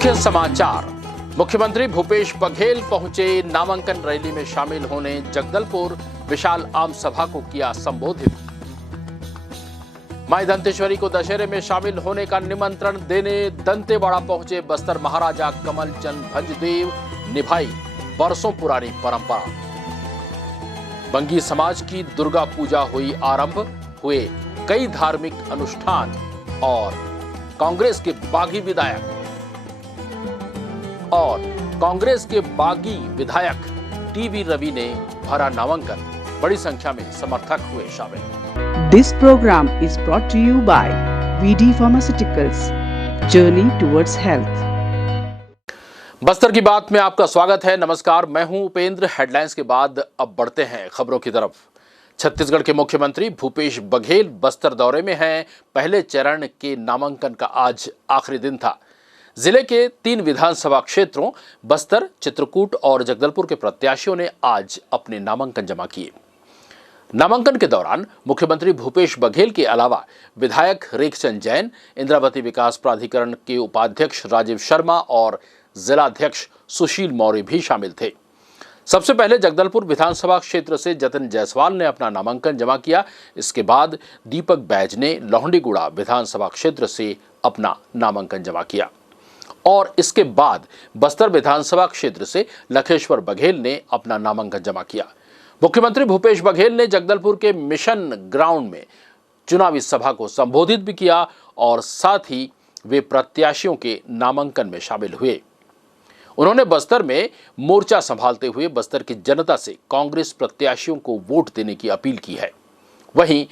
मुख्य समाचार। मुख्यमंत्री भूपेश बघेल पहुंचे नामांकन रैली में शामिल होने जगदलपुर। विशाल आम सभा को किया संबोधित। माई दंतेश्वरी को दशहरे में शामिल होने का निमंत्रण देने दंतेवाड़ा पहुंचे बस्तर महाराजा कमल चंद भंजदेव। निभाई बरसों पुरानी परंपरा। बंगी समाज की दुर्गा पूजा हुई आरंभ। हुए कई धार्मिक अनुष्ठान और कांग्रेस के बागी विधायक टीवी रवि ने भरा नामांकन। बड़ी संख्या में समर्थक हुए शामिल। This program is brought to you by VD Pharmaceuticals, Journey towards Health। Bastar की बात में आपका स्वागत है। नमस्कार, मैं हूं उपेंद्र। हेडलाइंस के बाद अब बढ़ते हैं खबरों की तरफ। छत्तीसगढ़ के मुख्यमंत्री भूपेश बघेल बस्तर दौरे में हैं। पहले चरण के नामांकन का आज आखिरी दिन था। जिले के 3 विधानसभा क्षेत्रों बस्तर, चित्रकूट और जगदलपुर के प्रत्याशियों ने आज अपने नामांकन जमा किए। नामांकन के दौरान मुख्यमंत्री भूपेश बघेल के अलावा विधायक रेखचंद जैन, इंद्रावती विकास प्राधिकरण के उपाध्यक्ष राजीव शर्मा और जिलाध्यक्ष सुशील मौर्य भी शामिल थे। सबसे पहले जगदलपुर विधानसभा क्षेत्र से जतिन जायसवाल ने अपना नामांकन जमा किया। इसके बाद दीपक बैज ने लोहंडीगुड़ा विधानसभा क्षेत्र से अपना नामांकन जमा किया और इसके बाद बस्तर विधानसभा क्षेत्र से लखेश्वर बघेल ने अपना नामांकन जमा किया। मुख्यमंत्री भूपेश बघेल ने जगदलपुर के मिशन ग्राउंड में चुनावी सभा को संबोधित भी किया और साथ ही वे प्रत्याशियों के नामांकन में शामिल हुए। उन्होंने बस्तर में मोर्चा संभालते हुए बस्तर की जनता से कांग्रेस प्रत्याशियों को वोट देने की अपील की है। वहीं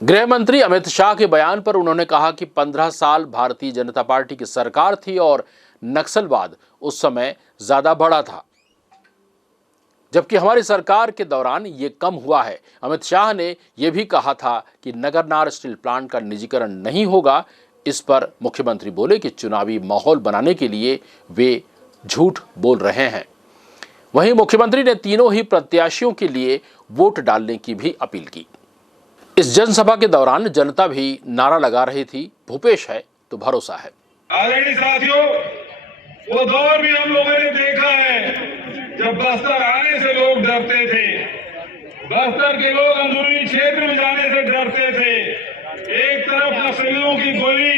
गृह मंत्री अमित शाह के बयान पर उन्होंने कहा कि 15 साल भारतीय जनता पार्टी की सरकार थी और नक्सलवाद उस समय ज्यादा बढ़ा था, जबकि हमारी सरकार के दौरान ये कम हुआ है। अमित शाह ने यह भी कहा था कि नगरनार स्टील प्लांट का निजीकरण नहीं होगा। इस पर मुख्यमंत्री बोले कि चुनावी माहौल बनाने के लिए वे झूठ बोल रहे हैं। वहीं मुख्यमंत्री ने तीनों ही प्रत्याशियों के लिए वोट डालने की भी अपील की। इस जनसभा के दौरान जनता भी नारा लगा रही थी, भूपेश है तो भरोसा है। आदरणीय साथियों, वो दौर भी हम लोगों ने देखा है जब बस्तर आने से लोग डरते थे। बस्तर के लोग अंदरूनी क्षेत्र में जाने से डरते थे। एक तरफ नक्सलियों की गोली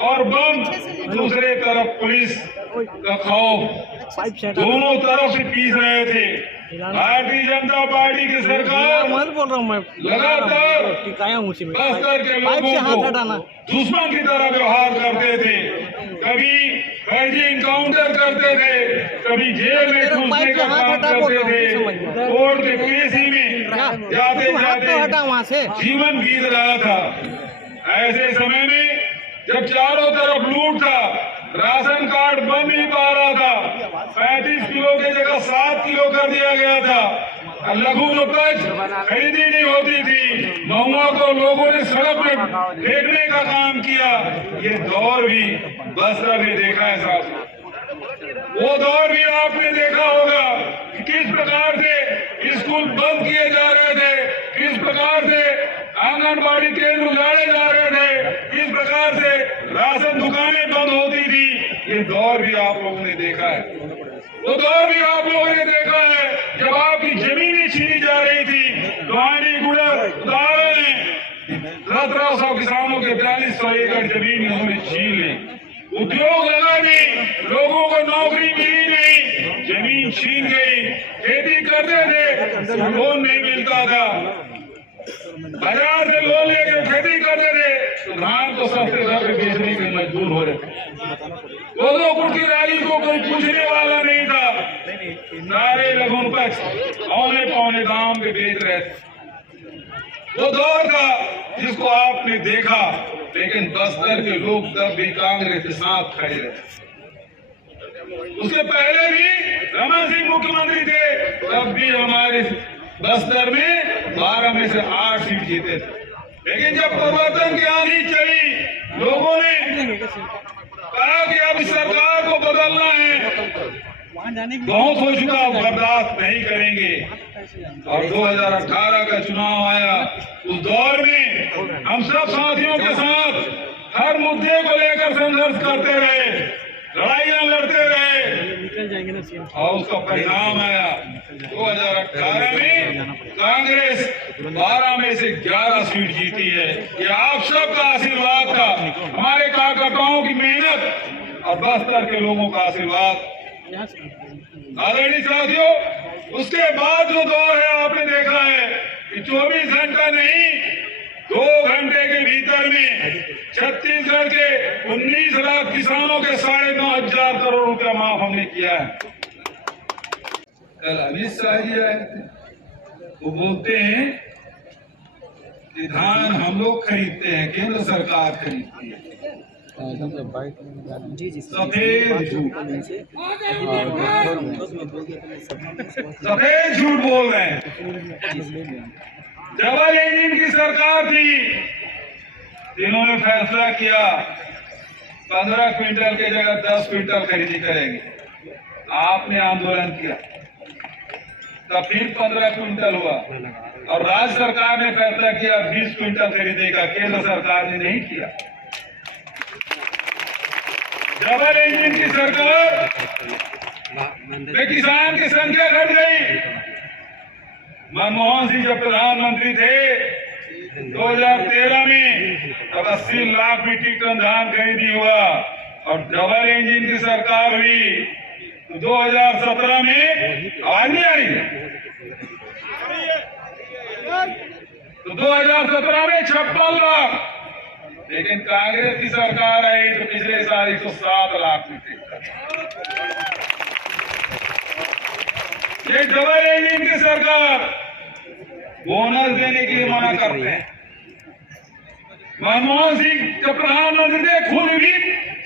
और बम, दूसरे तरफ पुलिस का खौफ, दोनों तरफ से पीस रहे थे। भारतीय जनता पार्टी की सरकार लगातार बस्तर के लोगों को दुश्मन की तरह व्यवहार करते थे। कभी फर्जी इनकाउंटर करते थे, कभी जेल में घुसने का काम करते थे। कोर्ट के केसी में जाते जाते जीवन बीत रहा था। ऐसे समय में जब चारों तरफ लूट था, राशन कार्ड बन नहीं पा रहा था, 35 किलो की जगह 7 किलो कर दिया गया था, लघु उपज खरीदी नहीं होती थी, महुआ को लोगों ने सड़क में फेंकने का काम किया। ये दौर भी बस्तर में देखा है साहब। वो दौर भी आपने देखा होगा कि किस प्रकार से स्कूल बंद किए जा रहे थे, किस प्रकार से आंगनबाड़ी केंद्र उजाड़े जा रहे थे, किस प्रकार से राशन दुकानें बंद होती थी। ये दौर भी आप लोगों ने देखा है। वो दौर भी आप लोगों ने देखा है जब आपकी जमीनें छीनी जा रही थी। लोहांडीगुड़ा उदाहरण है, 1700 किसानों के 4200 एकड़ जमीन उन्होंने छीन ली। उद्योग लगा नहीं, लोगों को नौकरी मिली नहीं, जमीन छीन गई। खेती करते थे, लोन नहीं मिलता था, बाजार से लोन लेकर खेती करते थे तो धान को सस्ते दर पे बेचने के मजबूर हो रहे थे। गोदोपुर की रैली को कोई पूछने वाला नहीं था। सारे लघु पक्ष औने पौने दाम पे बेच रहे थे। वो दौर था जिसको आपने देखा, लेकिन बस्तर के लोग तब भी कांग्रेस के साथ खड़े रहे। उसके पहले भी रमन सिंह मुख्यमंत्री थे, तब भी हमारे बस्तर में 12 में से 8 सीट जीते थे। लेकिन जब परिवर्तन की आंधी चली, लोगों ने कहा कि अब सरकार को बदलना है, बहुत हो चुका, बर्दाश्त नहीं करेंगे। और 2018 का चुनाव आया। उस दौर में हम सब साथियों के साथ हर मुद्दे को लेकर संघर्ष करते रहे। लड़ाइयां लड़ते रहे और उसका परिणाम आया 2018 में कांग्रेस 12 में से 11 सीट जीती है। ये आप सबका आशीर्वाद था, हमारे कार्यकर्ताओं की मेहनत और बस्तर के लोगों का आशीर्वाद। आदरणीय साथियों, उसके बाद जो दौर है आपने देखा है कि 24 घंटा नहीं 2 घंटे के भीतर में छत्तीसगढ़ के 19 लाख किसानों के 9,500 करोड़ रुपया माफ हमने किया है। कल अमित शाह जी आए थे, वो बोलते हैं कि धान हम लोग खरीदते हैं, केंद्र सरकार खरीदती है। सफेद झूठ बोल रहे हैं। डबल इंजन की सरकार थी, इन्होंने फैसला किया 15 क्विंटल के जगह 10 क्विंटल खरीदी करेंगे। आपने आंदोलन किया, तब फिर 15 क्विंटल हुआ और राज्य सरकार ने फैसला किया 20 क्विंटल खरीदेगा, केंद्र सरकार ने नहीं किया। डबल इंजन की सरकार में किसान की संख्या घट गई। मनमोहन सिंह जब प्रधानमंत्री थे 2013 में, तब 80 लाख मीट्रिक टन धान खरीदी हुआ और डबल इंजन की सरकार हुई तो 2017 में आवाज नहीं आ रही है, तो 2017 में 56 लाख, लेकिन कांग्रेस की सरकार आई तो पिछले साल 107 लाख मीट्रिक टन। ये डबल इंजन की सरकार बोनस देने के लिए मना करते हैं। मनमोहन सिंह जब प्रधानमंत्री थे खुद भी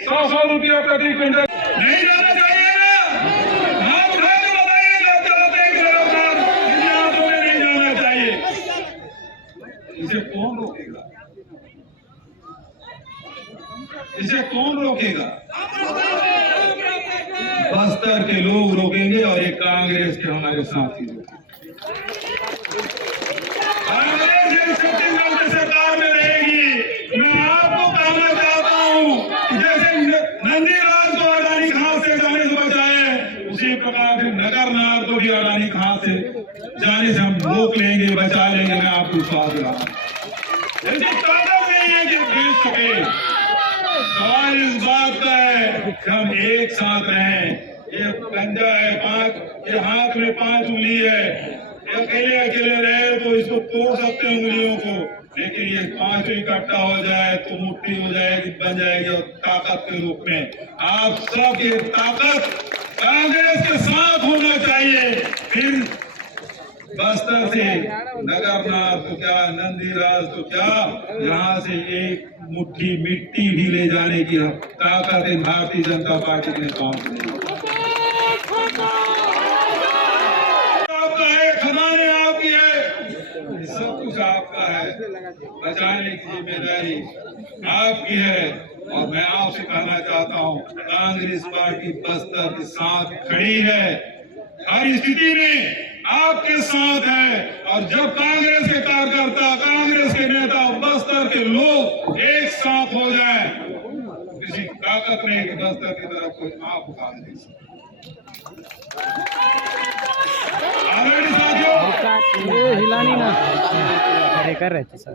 100 रुपया प्रति क्विंटल नहीं जाना चाहिए ना, हाथ उठा के बताइए चाहते हैं इन हाथों में नहीं जाना चाहिए। इसे कौन रोकेगा? इसे कौन रोकेगा? बस्तर के लोग रोकेंगे और ये कांग्रेस के हमारे साथी रोकेंगे। कांग्रेस छत्तीसगढ़ की सरकार में रहेगी। मैं आपको कहना चाहता हूं, जैसे नंदीलाल को अडानी खास से जाने से बचाए, उसी प्रकार से नगरनार को भी अडानी खास से जाने से हम रोक लेंगे, बचा लेंगे। मैं आपको विश्वास दिलाऊंगा। ऐसी ताकत नहीं है कि भेज सके। सवाल इस बात का है कि हम एक साथ रहें। ये पंजा है 5, ये हाथ में 5 उंगली है, अकेले अकेले रहे तो इसको तोड़ सकते हैं उंगलियों को, लेकिन ये 5 इकट्ठा हो जाए तो मुट्ठी हो जाएगी, बन जाएगी और ताकत के रूप में। आप सब ये ताकत कांग्रेस के साथ होना चाहिए। फिर बस्तर से नगरनाथ तो क्या, नंदीराज तो क्या, यहाँ से एक मुट्ठी मिट्टी भी ले जाने की ताकत भारतीय जनता पार्टी के साथ नहीं। आपका है, खजाने आपकी है, सब कुछ आपका है, बचाने की जिम्मेदारी आपकी है। और मैं आपसे कहना चाहता हूँ, कांग्रेस पार्टी बस्तर के साथ खड़ी है, हर स्थिति में आपके साथ है। और जब कांग्रेस के कार्यकर्ता, कांग्रेस के नेता, बस्तर के लोग एक साथ हो जाए, किसी ताकत नहीं कि बस्तर की तरफ कोई आंख उठा नहीं सकता। आदरणीय साथियों, हिलानी ना कर रहे थे सर,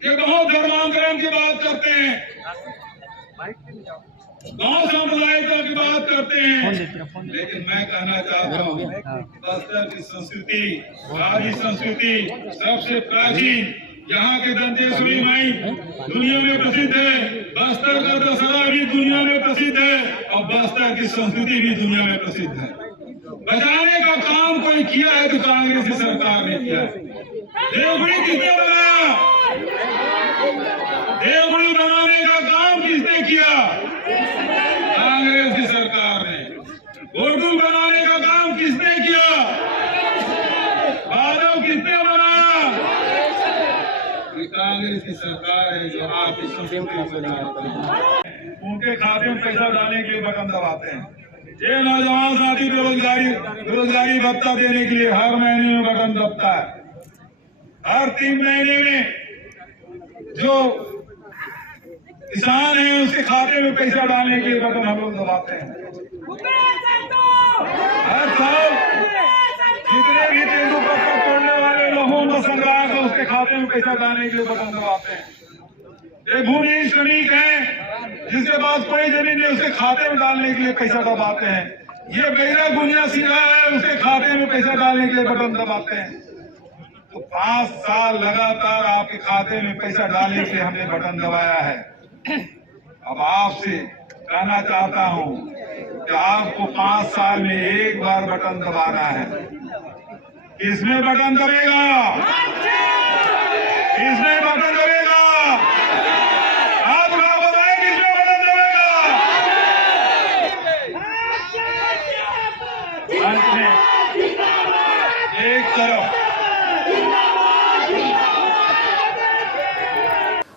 ये बहुत धर्मांतरण की बात करते हैं, गांव सांप्रदायिकता की बात करते हैं, लेकिन मैं कहना चाहता हूँ बस्तर की संस्कृति, आदि संस्कृति सबसे प्राचीन, यहाँ के दंतेश्वरी माई दुनिया में प्रसिद्ध है, बस्तर का दशहरा भी दुनिया में प्रसिद्ध है और बस्तर की संस्कृति भी दुनिया में प्रसिद्ध है। बचाने का काम कोई किया है तो कांग्रेस की सरकार ने किया है। देवगुड़ी किसने बनाया? देवगुड़ी बनाने का काम किसने किया? कांग्रेस की सरकार ने। गोरगुल बनाने का काम किसने किया? बादल किसने बनाया? कांग्रेस की सरकार है जो आपकी संस्कृति को उनके खाते में पैसा डालने के लिए बटन दबाते हैं। ये नौजवान साथी बेरोजगारी भत्ता देने के लिए हर महीने में बटन दबता है। हर 3 महीने में जो किसान है उसके खाते में पैसा डालने के लिए बटन हम लोग दबाते हैं। हर साल जितने भी तेंदुपत्ता को तोड़ने वाले लोगों का संग्राम है उसके खाते में पैसा डालने के लिए बटन दबाते हैं। एक भूमि श्रमिक है जिसके पास कोई जमीन नहीं उसके खाते में डालने के लिए पैसा दबाते हैं। ये बेगरा गुनिया सीधा है उसके खाते में पैसा डालने के लिए बटन दबाते हैं। तो 5 साल लगातार आपके खाते में पैसा डालने के लिए हमने बटन दबाया है। अब आपसे कहना चाहता हूं कि आपको 5 साल में एक बार बटन दबाना है। किसमें बटन दबेगा? किसमें बटन दबेगा? आप लोग बताएं किसमें बटन दबेगा? अंत में एक तरफ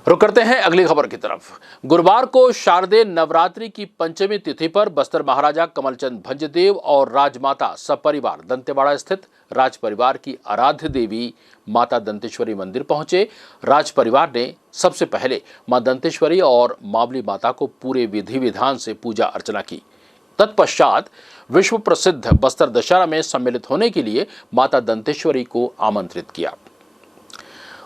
रुक करते हैं अगली खबर की तरफ। गुरुवार को शारदीय नवरात्रि की पंचमी तिथि पर बस्तर महाराजा कमलचंद भंजदेव और राजमाता सपरिवार दंतेवाड़ा स्थित राज परिवार की आराध्य देवी माता दंतेश्वरी मंदिर पहुंचे। राज परिवार ने सबसे पहले मां दंतेश्वरी और मावली माता को पूरे विधि विधान से पूजा अर्चना की। तत्पश्चात विश्व प्रसिद्ध बस्तर दशहरा में सम्मिलित होने के लिए माता दंतेश्वरी को आमंत्रित किया।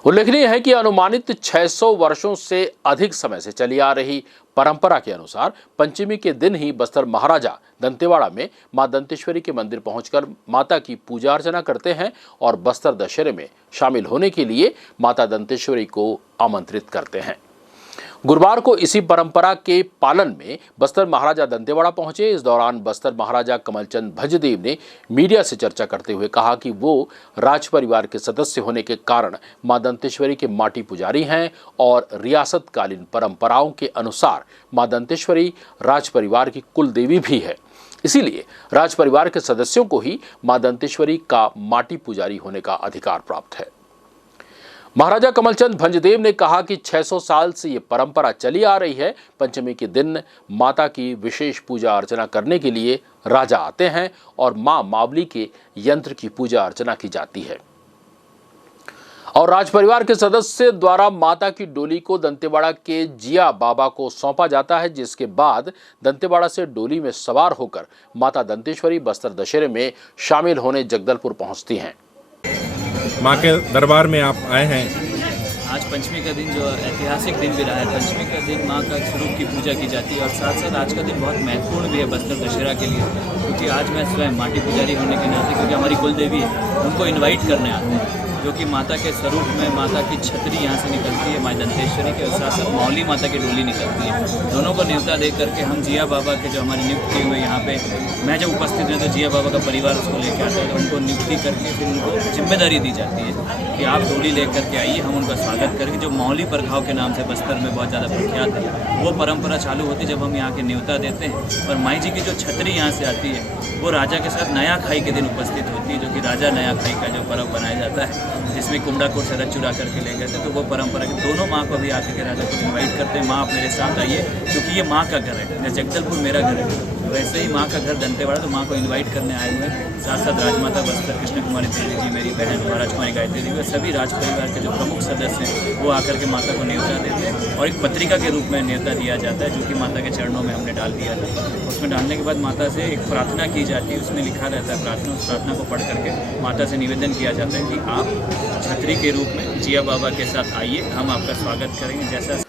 उल्लेखनीय है कि अनुमानित 600 वर्षों से अधिक समय से चली आ रही परंपरा के अनुसार पंचमी के दिन ही बस्तर महाराजा दंतेवाड़ा में मां दंतेश्वरी के मंदिर पहुंचकर माता की पूजा अर्चना करते हैं और बस्तर दशहरे में शामिल होने के लिए माता दंतेश्वरी को आमंत्रित करते हैं। गुरुवार को इसी परंपरा के पालन में बस्तर महाराजा दंतेवाड़ा पहुंचे। इस दौरान बस्तर महाराजा कमलचंद भंजदेव ने मीडिया से चर्चा करते हुए कहा कि वो राज परिवार के सदस्य होने के कारण मां दंतेश्वरी के माटी पुजारी हैं और रियासतकालीन परंपराओं के अनुसार मां दंतेश्वरी राज परिवार की कुल देवी भी है। इसीलिए राज परिवार के सदस्यों को ही मां दंतेश्वरी का माटी पुजारी होने का अधिकार प्राप्त है। महाराजा कमलचंद भंजदेव ने कहा कि 600 साल से ये परंपरा चली आ रही है। पंचमी के दिन माता की विशेष पूजा अर्चना करने के लिए राजा आते हैं और मां मावली के यंत्र की पूजा अर्चना की जाती है और राज परिवार के सदस्य द्वारा माता की डोली को दंतेवाड़ा के जिया बाबा को सौंपा जाता है, जिसके बाद दंतेवाड़ा से डोली में सवार होकर माता दंतेश्वरी बस्तर दशहरे में शामिल होने जगदलपुर पहुंचती हैं। माँ के दरबार में आप आए हैं। आज पंचमी का दिन जो ऐतिहासिक दिन भी रहा है। पंचमी का दिन माँ का स्वरूप की पूजा की जाती है और साथ साथ आज का दिन बहुत महत्वपूर्ण भी है बस्तर दशहरा के लिए, क्योंकि आज मैं स्वयं माटी पुजारी होने के नाते, क्योंकि हमारी कुल देवी है, उनको इन्वाइट करने आते हैं, जो कि माता के स्वरूप में माता की छतरी यहाँ से निकलती है माँ दंतेश्वरी के, और साथ साथ मौली माता की डोली निकलती है। दोनों को न्योता दे करके हम जिया बाबा के जो हमारे नियुक्त किए हुए यहाँ पे, मैं जब उपस्थित हूँ तो जिया बाबा का परिवार उसको लेकर आता है, तो उनको नियुक्ति करके फिर उनको जिम्मेदारी दी जाती है कि आप डोली ले करके आइए, हम उनका स्वागत करेंगे। जो मौली प्रघाव के नाम से बस्तर में बहुत ज़्यादा प्रख्यात है, वो परंपरा चालू होती है जब हम यहाँ के न्योता देते हैं। और माई जी की जो छतरी यहाँ से आती है वो राजा के साथ नया खाई के दिन उपस्थित होती है, जो कि राजा नया खाई का जो पर्व बनाया जाता है, जिसमें कुमड़ा कोट से रथ चुरा करके ले गए थे। तो वो परंपरा के दोनों माँ को भी आकर के राजा को इन्वाइट करते हैं, माँ आप मेरे साथ आइए, क्योंकि ये माँ का घर है। जैसे जगदलपुर मेरा घर है, वैसे ही माँ का घर दंतेवाड़ा, तो माँ को इन्वाइट करने आए हुए हैं। साथ साथ राजमाता बस्तर कृष्ण कुमारी देवी जी, मेरी बहन राजकुमारी गायत्री देवी, सभी राज परिवार के जो प्रमुख सदस्य हैं वो आकर के माता को न्योता देते हैं और एक पत्रिका के रूप में न्योता दिया जाता है, जो कि माता के चरणों में हमने डाल दिया था। उसमें डालने के बाद माता से एक प्रार्थना की जाती है, उसमें लिखा रहता है प्रार्थना। उस प्रार्थना को पढ़ करके माता से निवेदन किया जाता है कि आप छतरी के रूप में जिया बाबा के साथ आइए, हम आपका स्वागत करेंगे। जैसा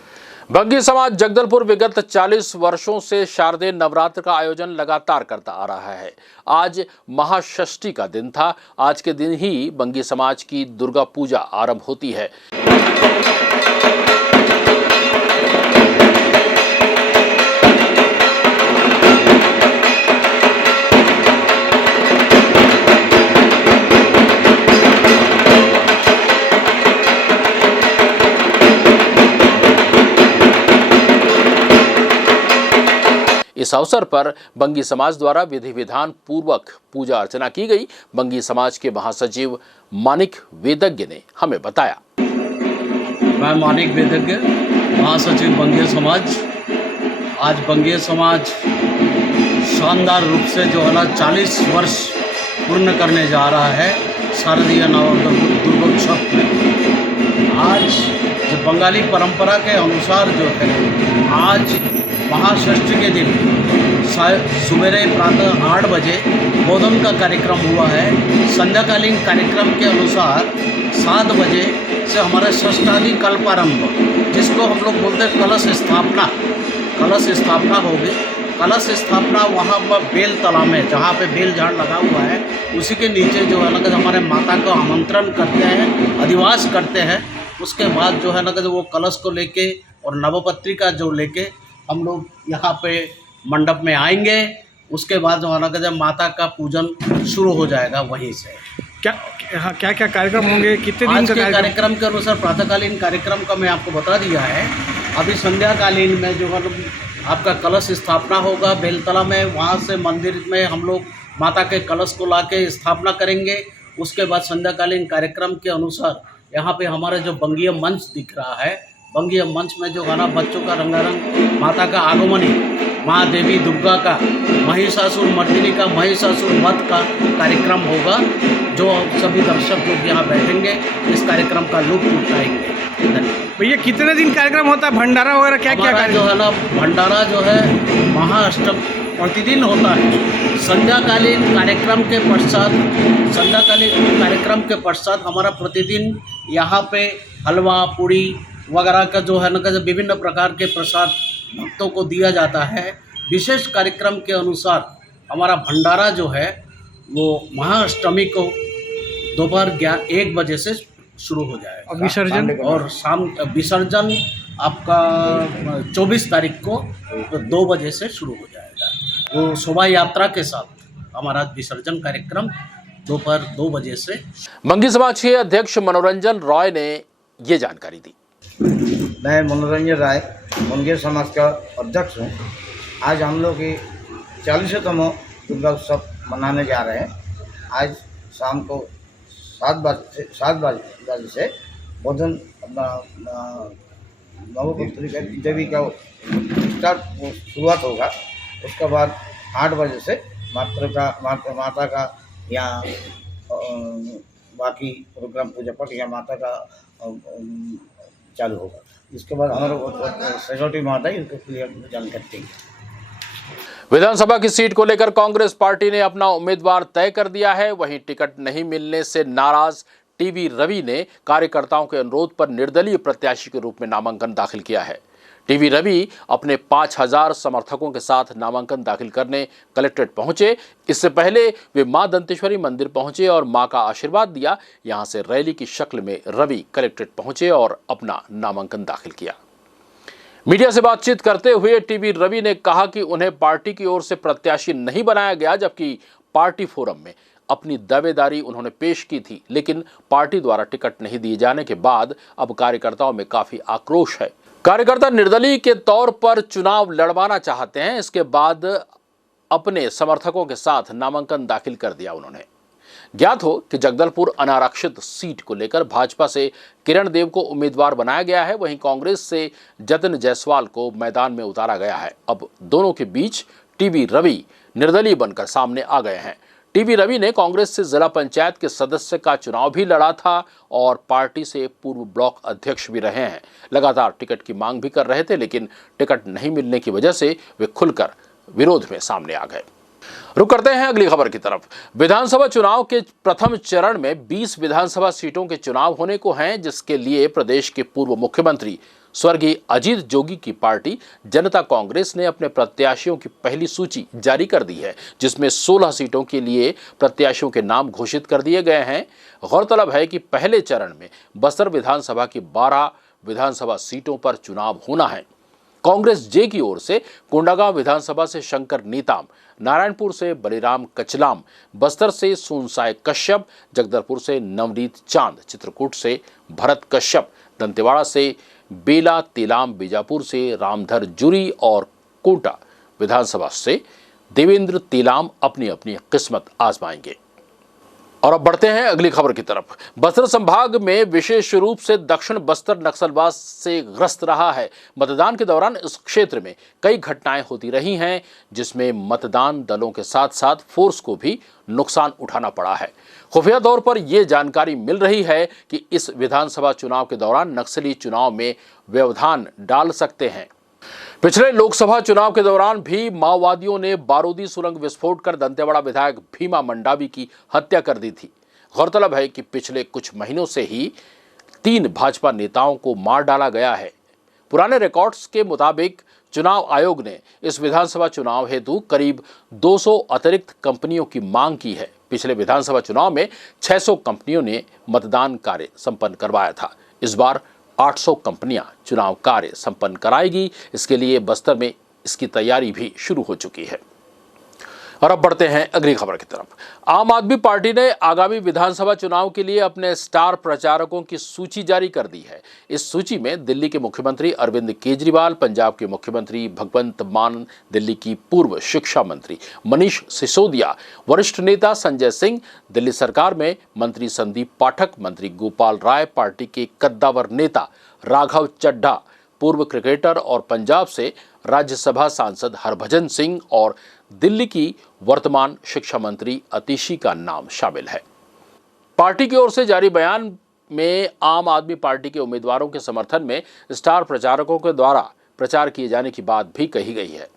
बंगी समाज जगदलपुर विगत 40 वर्षों से शारदीय नवरात्र का आयोजन लगातार करता आ रहा है। आज महाषष्ठी का दिन था। आज के दिन ही बंगी समाज की दुर्गा पूजा आरंभ होती है। इस अवसर पर बंगी समाज द्वारा विधि विधान पूर्वक पूजा अर्चना की गई। बंगी समाज के महासचिव मानिक वेदज्ञ ने हमें बताया। मैं मानिक वेदज्ञ, महासचिव बंगी समाज। आज बंगी समाज शानदार रूप से जो है ना 40 वर्ष पूर्ण करने जा रहा है शारदीय नवरात्र दुर्गोत्सव में। आज जो बंगाली परंपरा के अनुसार जो है आज महाषष्ठी के दिन सुबेरे प्रातः 8 बजे बोधन का कार्यक्रम हुआ है। संध्याकालीन कार्यक्रम के अनुसार 7 बजे से हमारे षष्ठादि कल्पारंभ, जिसको हम लोग बोलते हैं कलश स्थापना होगी। कलश स्थापना वहाँ पर बेल तला में, जहाँ पे बेल झाड़ लगा हुआ है, उसी के नीचे जो है ना हमारे माता को आमंत्रण करते हैं, अधिवास करते हैं। उसके बाद जो है ना वो कलश को लेके और नवपत्रिका जो लेके हम लोग यहाँ पे मंडप में आएंगे। उसके बाद जो है ना माता का पूजन शुरू हो जाएगा वहीं से। क्या क्या कार्यक्रम होंगे, कितने दिन आज का के कार्यक्रम के अनुसार प्रातःकालीन कार्यक्रम का मैं आपको बता दिया है। अभी संध्याकालीन में जो है आपका कलश स्थापना होगा बेलतला में। वहाँ से मंदिर में हम लोग माता के कलश को लाके स्थापना करेंगे। उसके बाद संध्याकालीन कार्यक्रम के अनुसार यहाँ पे हमारा जो बंगीय मंच दिख रहा है, बंगीय मंच में जो गाना बच्चों का रंगारंग माता का आगमनी, माँ देवी दुर्गा का, महिषासुर मर्दिनी का महिषासुर वध का कार्यक्रम होगा, जो सभी दर्शक लोग यहाँ बैठेंगे इस कार्यक्रम का लुत्फ उठाएंगे। भैया कितने दिन कार्यक्रम होता है, भंडारा वगैरह क्या क्या हमारा जो है ना भंडारा जो है महाअष्टम प्रतिदिन होता है। संध्याकालीन कार्यक्रम के पश्चात हमारा प्रतिदिन यहाँ पे हलवा पूड़ी वगैरह का जो है ना विभिन्न प्रकार के प्रसाद भक्तों को दिया जाता है। विशेष कार्यक्रम के अनुसार हमारा भंडारा जो है वो महाअष्टमी को दोपहर 1 बजे से शुरू हो जाएगा। और विसर्जन और शाम विसर्जन आपका 24 तारीख को 2 बजे से शुरू हो जाएगा। वो शोभा यात्रा के साथ हमारा विसर्जन कार्यक्रम दोपहर 2 बजे से। बंगी समाज के अध्यक्ष मनोरंजन रॉय ने ये जानकारी दी। मैं मनोरंजन राय बंगी समाज का अध्यक्ष हूँ। आज हम लोग की 40वें दुर्गा उत्सव मनाने जा रहे हैं। आज शाम को 7 बजे से बोधन नवपत्रिका देवी का शुरुआत होगा। उसके बाद 8 बजे से माता का यहाँ बाकी प्रोग्राम पूजा पाठ या माता का चालू होगा। इसके बाद हमारे सिक्योरिटी माता इनको क्लियर जानकारी देंगे। विधानसभा की सीट को लेकर कांग्रेस पार्टी ने अपना उम्मीदवार तय कर दिया है। वहीं टिकट नहीं मिलने से नाराज टीवी रवि ने कार्यकर्ताओं के अनुरोध पर निर्दलीय प्रत्याशी के रूप में नामांकन दाखिल किया है। टीवी रवि अपने 5000 समर्थकों के साथ नामांकन दाखिल करने कलेक्ट्रेट पहुंचे। इससे पहले वे मां दंतेश्वरी मंदिर पहुंचे और मां का आशीर्वाद दिया। यहां से रैली की शक्ल में रवि कलेक्ट्रेट पहुंचे और अपना नामांकन दाखिल किया। मीडिया से बातचीत करते हुए टीवी रवि ने कहा कि उन्हें पार्टी की ओर से प्रत्याशी नहीं बनाया गया, जबकि पार्टी फोरम में अपनी दावेदारी उन्होंने पेश की थी, लेकिन पार्टी द्वारा टिकट नहीं दिए जाने के बाद अब कार्यकर्ताओं में काफी आक्रोश है। कार्यकर्ता निर्दलीय के तौर पर चुनाव लड़वाना चाहते हैं। इसके बाद अपने समर्थकों के साथ नामांकन दाखिल कर दिया उन्होंने। ज्ञात हो कि जगदलपुर अनारक्षित सीट को लेकर भाजपा से किरण देव को उम्मीदवार बनाया गया है, वहीं कांग्रेस से जतिन जायसवाल को मैदान में उतारा गया है। अब दोनों के बीच टीवी रवि निर्दलीय बनकर सामने आ गए हैं। टीवी रवि ने कांग्रेस से जिला पंचायत के सदस्य का चुनाव भी लड़ा था और पार्टी से पूर्व ब्लॉक अध्यक्ष भी रहे हैं। लगातार टिकट की मांग भी कर रहे थे, लेकिन टिकट नहीं मिलने की वजह से वे खुलकर विरोध में सामने आ गए। रुक करते हैं अगली खबर की तरफ। विधानसभा चुनाव के प्रथम चरण में 20 विधानसभा सीटों के चुनाव होने को हैं, जिसके लिए प्रदेश के पूर्व मुख्यमंत्री स्वर्गीय अजीत जोगी की पार्टी जनता कांग्रेस ने अपने प्रत्याशियों की पहली सूची जारी कर दी है, जिसमें 16 सीटों के लिए प्रत्याशियों के नाम घोषित कर दिए गए हैं। गौरतलब है कि पहले चरण में बस्तर विधानसभा की 12 विधानसभा सीटों पर चुनाव होना है। कांग्रेस जे की ओर से कोंडागांव विधानसभा से शंकर नीताम, नारायणपुर से बलिराम कचलाम, बस्तर से सोनसाय कश्यप, जगदलपुर से नवनीत चांद, चित्रकूट से भरत कश्यप, दंतेवाड़ा से बेला तेलाम, बीजापुर से रामधर जुरी और कोटा विधानसभा से देवेंद्र तेलाम अपनी अपनी किस्मत आजमाएंगे। और अब बढ़ते हैं अगली खबर की तरफ। बस्तर संभाग में विशेष रूप से दक्षिण बस्तर नक्सलवाद से ग्रस्त रहा है। मतदान के दौरान इस क्षेत्र में कई घटनाएं होती रही हैं, जिसमें मतदान दलों के साथ साथ फोर्स को भी नुकसान उठाना पड़ा है। खुफिया तौर पर यह जानकारी मिल रही है कि इस विधानसभा चुनाव के दौरान नक्सली चुनाव में व्यवधान डाल सकते हैं। पिछले लोकसभा चुनाव के दौरान भी माओवादियों ने बारूदी सुरंग विस्फोट कर दंतेवाड़ा विधायक भीमा मंडावी की हत्या कर दी थी। गौरतलब है कि पिछले कुछ महीनों से ही 3 भाजपा नेताओं को मार डाला गया है। पुराने रिकॉर्ड्स के मुताबिक चुनाव आयोग ने इस विधानसभा चुनाव हेतु करीब 200 अतिरिक्त कंपनियों की मांग की है। पिछले विधानसभा चुनाव में 600 कंपनियों ने मतदान कार्य संपन्न करवाया था। इस बार 800 कंपनियां चुनाव कार्य संपन्न कराएगी। इसके लिए बस्तर में इसकी तैयारी भी शुरू हो चुकी है। और अब बढ़ते हैं अगली खबर की तरफ। आम आदमी पार्टी ने आगामी विधानसभा चुनाव के लिए अपने स्टार प्रचारकों की सूची जारी कर दी है। इस सूची में दिल्ली के मुख्यमंत्री अरविंद केजरीवाल, पंजाब के मुख्यमंत्री भगवंत मान, दिल्ली की पूर्व शिक्षा मंत्री मनीष सिसोदिया, वरिष्ठ नेता संजय सिंह, दिल्ली सरकार में मंत्री संदीप पाठक, मंत्री गोपाल राय, पार्टी के कद्दावर नेता राघव चड्ढा, पूर्व क्रिकेटर और पंजाब से राज्यसभा सांसद हरभजन सिंह और दिल्ली की वर्तमान शिक्षा मंत्री अतिशी का नाम शामिल है। पार्टी की ओर से जारी बयान में आम आदमी पार्टी के उम्मीदवारों के समर्थन में स्टार प्रचारकों के द्वारा प्रचार किए जाने की बात भी कही गई है।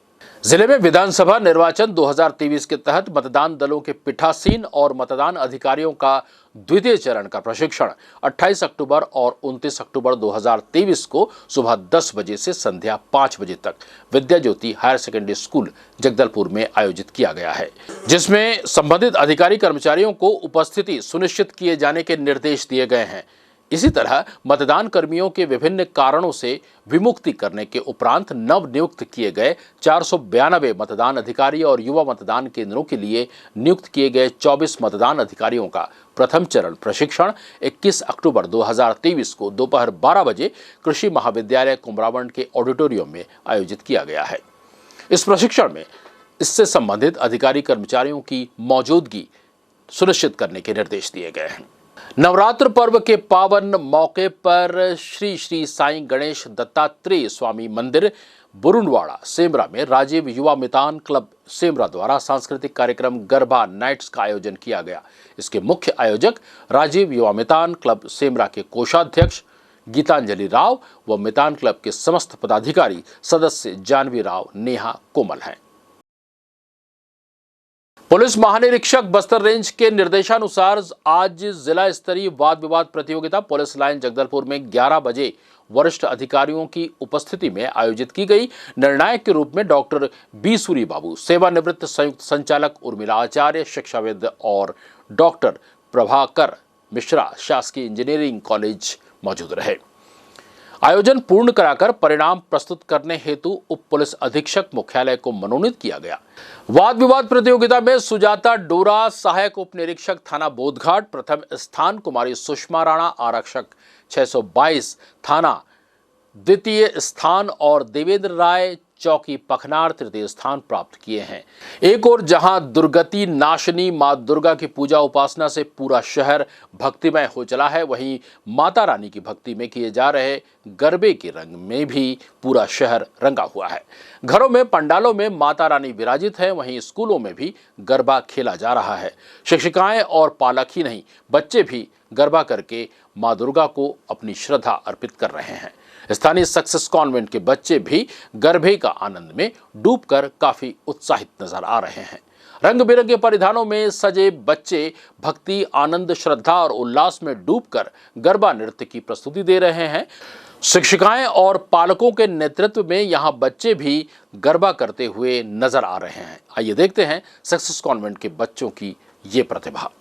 जिले में विधानसभा निर्वाचन 2023 के तहत मतदान दलों के पीठासीन और मतदान अधिकारियों का द्वितीय चरण का प्रशिक्षण 28 अक्टूबर और 29 अक्टूबर 2023 को सुबह 10 बजे से संध्या 5 बजे तक विद्या ज्योति हायर सेकेंडरी स्कूल जगदलपुर में आयोजित किया गया है, जिसमें संबंधित अधिकारी कर्मचारियों को उपस्थिति सुनिश्चित किए जाने के निर्देश दिए गए हैं। इसी तरह मतदान कर्मियों के विभिन्न कारणों से विमुक्ति करने के उपरांत नव नियुक्त किए गए 492 मतदान अधिकारी और युवा मतदान केंद्रों के लिए नियुक्त किए गए 24 मतदान अधिकारियों का प्रथम चरण प्रशिक्षण 21 अक्टूबर 2023 को दोपहर 12 बजे कृषि महाविद्यालय कुमरावंड के ऑडिटोरियम में आयोजित किया गया है। इस प्रशिक्षण में इससे संबंधित अधिकारी कर्मचारियों की मौजूदगी सुनिश्चित करने के निर्देश दिए गए हैं। नवरात्र पर्व के पावन मौके पर श्री श्री साईं गणेश दत्तात्रेय स्वामी मंदिर बुरुंडवाड़ा सेमरा में राजीव युवा मितान क्लब सेमरा द्वारा सांस्कृतिक कार्यक्रम गरबा नाइट्स का आयोजन किया गया। इसके मुख्य आयोजक राजीव युवा मितान क्लब सेमरा के कोषाध्यक्ष गीतांजलि राव व मितान क्लब के समस्त पदाधिकारी सदस्य जानवी राव, नेहा कोमल हैं। पुलिस महानिरीक्षक बस्तर रेंज के निर्देशानुसार आज जिला स्तरीय वाद विवाद प्रतियोगिता पुलिस लाइन जगदलपुर में 11 बजे वरिष्ठ अधिकारियों की उपस्थिति में आयोजित की गई। निर्णायक के रूप में डॉक्टर बी सूरी बाबू, सेवानिवृत्त संयुक्त संचालक उर्मिला आचार्य, शिक्षाविद और डॉक्टर प्रभाकर मिश्रा, शासकीय इंजीनियरिंग कॉलेज मौजूद रहे। आयोजन पूर्ण कराकर परिणाम प्रस्तुत करने हेतु उप पुलिस अधीक्षक मुख्यालय को मनोनीत किया गया। वाद विवाद प्रतियोगिता में सुजाता डोरा सहायक उप निरीक्षक थाना बोधघाट प्रथम स्थान, कुमारी सुषमा राणा आरक्षक 622 थाना द्वितीय स्थान और देवेंद्र राय चौकी पखनार तृतीय स्थान प्राप्त किए हैं। एक और जहां दुर्गति नाशिनी मां दुर्गा की पूजा उपासना से पूरा शहर भक्तिमय हो चला है, वहीं माता रानी की भक्ति में किए जा रहे गरबे के रंग में भी पूरा शहर रंगा हुआ है। घरों में पंडालों में माता रानी विराजित है, वहीं स्कूलों में भी गरबा खेला जा रहा है। शिक्षिकाएं और पालक ही नहीं, बच्चे भी गरबा करके मां दुर्गा को अपनी श्रद्धा अर्पित कर रहे हैं। स्थानीय सक्सेस कॉन्वेंट के बच्चे भी गरबे का आनंद में डूबकर काफी उत्साहित नजर आ रहे हैं। रंग बिरंगे परिधानों में सजे बच्चे भक्ति, आनंद, श्रद्धा और उल्लास में डूबकर गरबा नृत्य की प्रस्तुति दे रहे हैं। शिक्षिकाएं और पालकों के नेतृत्व में यहां बच्चे भी गरबा करते हुए नजर आ रहे हैं। आइए देखते हैं सक्सेस कॉन्वेंट के बच्चों की ये प्रतिभा।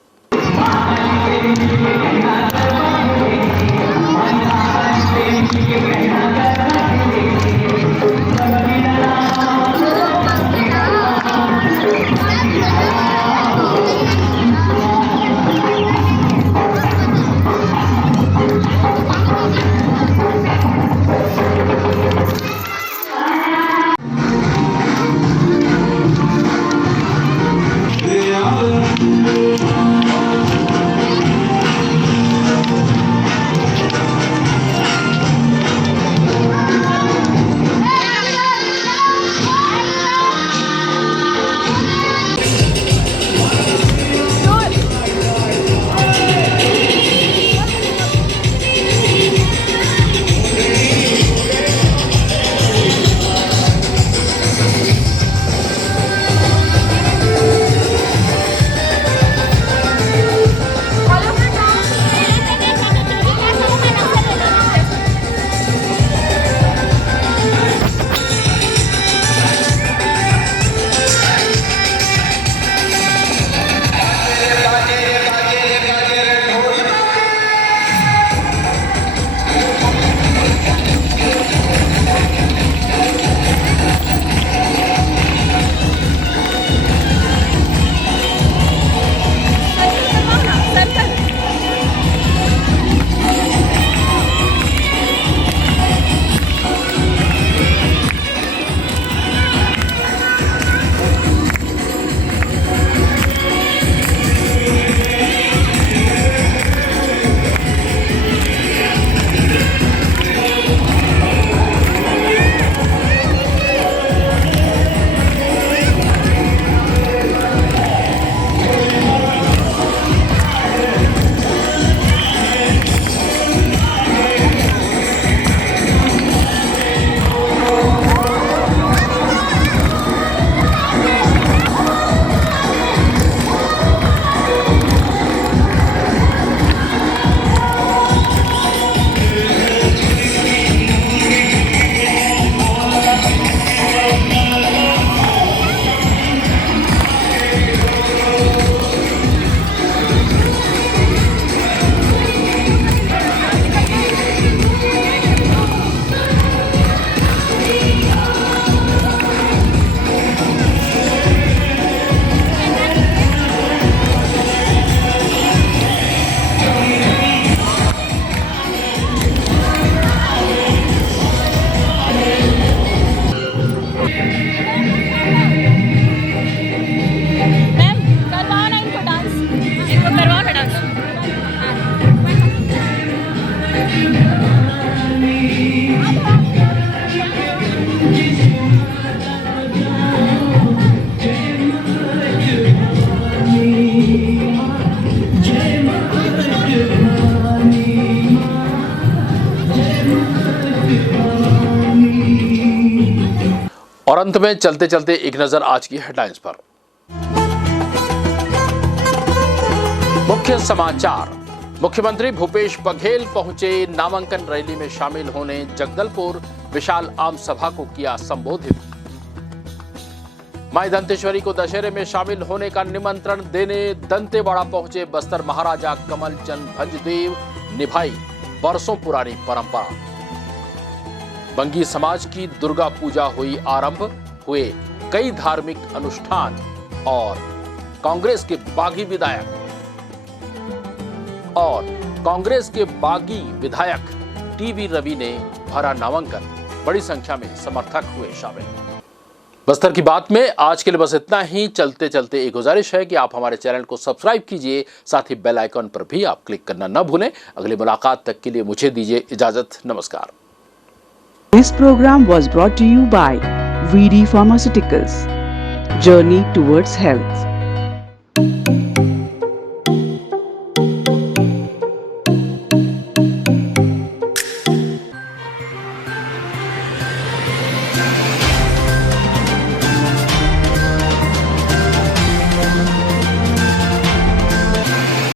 और अंत में चलते चलते एक नजर आज की हेडलाइंस पर। मुख्य समाचार। मुख्यमंत्री भूपेश बघेल पहुंचे नामांकन रैली में शामिल होने। जगदलपुर विशाल आम सभा को किया संबोधित। माई दंतेश्वरी को दशहरे में शामिल होने का निमंत्रण देने दंतेवाड़ा पहुंचे बस्तर महाराजा कमल चंद भंजदेव। निभाई बरसों पुरानी परंपरा। बंगी समाज की दुर्गा पूजा हुई आरंभ। हुए कई धार्मिक अनुष्ठान। और कांग्रेस के बागी विधायक टीवी रवि ने भरा नामांकन। बड़ी संख्या में समर्थक हुए शामिल। बस्तर की बात में आज के लिए बस इतना ही। चलते चलते एक गुजारिश है कि आप हमारे चैनल को सब्सक्राइब कीजिए, साथ ही बेल आइकन पर भी आप क्लिक करना न भूलें। अगली मुलाकात तक के लिए मुझे दीजिए इजाजत। नमस्कार। This program was brought to you by VD Pharmaceuticals. Journey towards health.